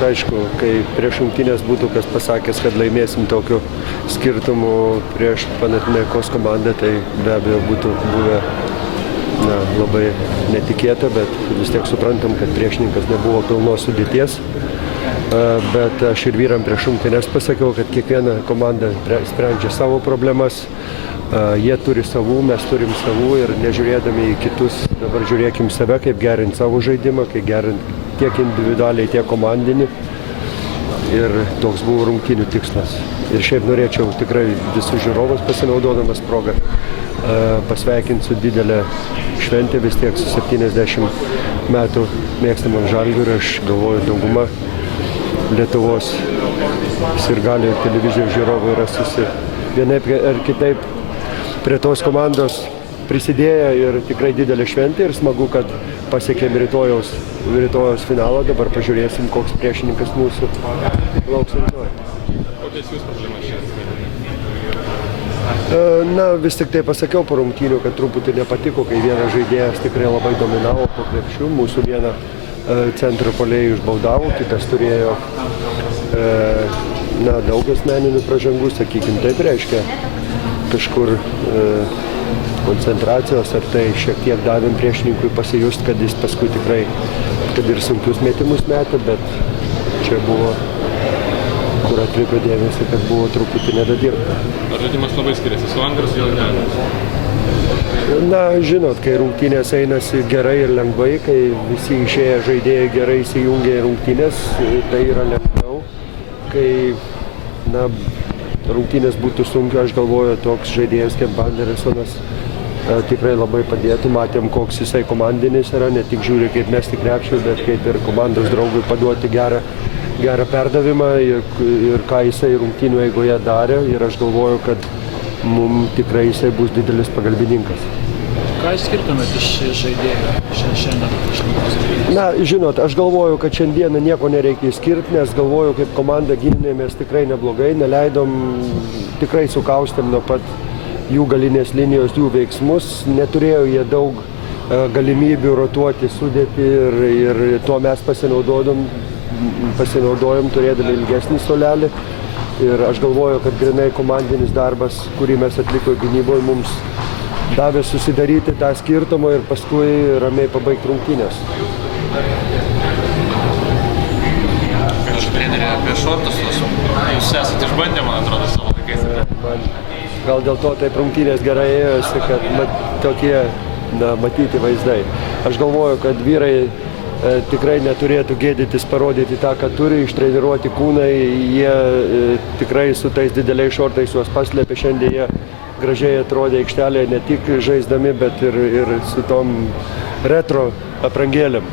turbūt aišku, kai prieš rungtynes būtų kas pasakęs, kad laimėsim tokiu skirtumu prieš Panathinaikos komandą, tai be abejo būtų buvę labai netikėta, bet vis tiek suprantam, kad priešininkas nebuvo pilnos sudėties. Bet aš ir vyram prieš rungtynes pasakiau, kad kiekviena komanda sprendžia savo problemas. Jie turi savų, mes turim savų ir nežiūrėdami į kitus, dabar žiūrėkim save, kaip gerinti savo žaidimą, kaip gerinti tiek individualiai, tiek komandinį. Ir toks buvo rungtynių tikslas. Ir šiaip norėčiau tikrai visus žiūrovus pasinaudodamas progą pasveikinti su didelė šventė, vis tiek su 70 metų mėgstamam Žalgiriui. Aš galvoju, dauguma Lietuvos sirgalių ir televizijos žiūrovų yra vienaip ar kitaip prie tos komandos prisidėję ir tikrai didelė šventė ir smagu, kad pasiekėm rytojaus finalą. Dabar pažiūrėsim, koks priešininkas mūsų lauks rytoj. Kokias jūs problemas šiandien? Vis tik tai pasakiau po rungtynių, kad truputį nepatiko, kai vienas žaidėjas tikrai labai dominavo po krepšiu. Mūsų vieną centro puolėją išbaudavo, kitas turėjo daug asmeninių pražangų, sakykim, taip reiškia kažkur koncentracijos, ar tai šiek tiek davėm priešininkui pasijust, kad jis paskui tikrai, kad ir sunkius metimus metė, bet čia buvo, kur atkreipė dėmesį, kad buvo truputį nedadirbta. Ar žaidimas labai skiriasi su Angers, jau ne? Žinot, kai rungtynės einasi gerai ir lengvai, kai visi išėję žaidėjai gerai įsijungia į rungtynės, tai yra lengviau. Kai rungtynės būtų sunkios, aš galvoju, toks žaidėjas kaip Andersonas tikrai labai padėtų. Matėm, koks jisai komandinis yra, ne tik žiūri, kaip mesti krepšį, bet kaip ir komandos draugui paduoti gerą perdavimą ir ką jisai rungtynių eigoje darė. Ir aš galvoju, kad mums tikrai jisai bus didelis pagalbininkas. Ką išskirtumėt iš žaidėjų šiandien? Žinot, aš galvoju, kad šiandieną nieko nereikia išskirti, nes galvoju, kaip komanda gynėmės tikrai neblogai, neleidom, tikrai sukaustėm nuo pat jų galinės linijos, jų veiksmus, neturėjo jie daug galimybių rotuoti sudėtį ir tuo mes pasinaudojom turėdami ilgesnį suolelį. Ir aš galvoju, kad grinai komandinis darbas, kurį mes atliko gynyboje, mums davė susidaryti tą skirtumą ir paskui ramiai pabaigti rungtynės. Trenerė, apie šortus, jūs esate išbandę, man atrodo, savo laikais. Gal dėl to taip rungtynės gerai ėjosi, kad tokie matyti vaizdai. Aš galvoju, kad vyrai tikrai neturėtų gėdytis parodyti tą, ką turi, ištreniruoti kūnai. Jie tikrai su tais dideliais šortais juos paslėpė. Šiandien jie gražiai atrodė aikštelėje, ne tik žaisdami, bet ir su tom retro aprangėlėm.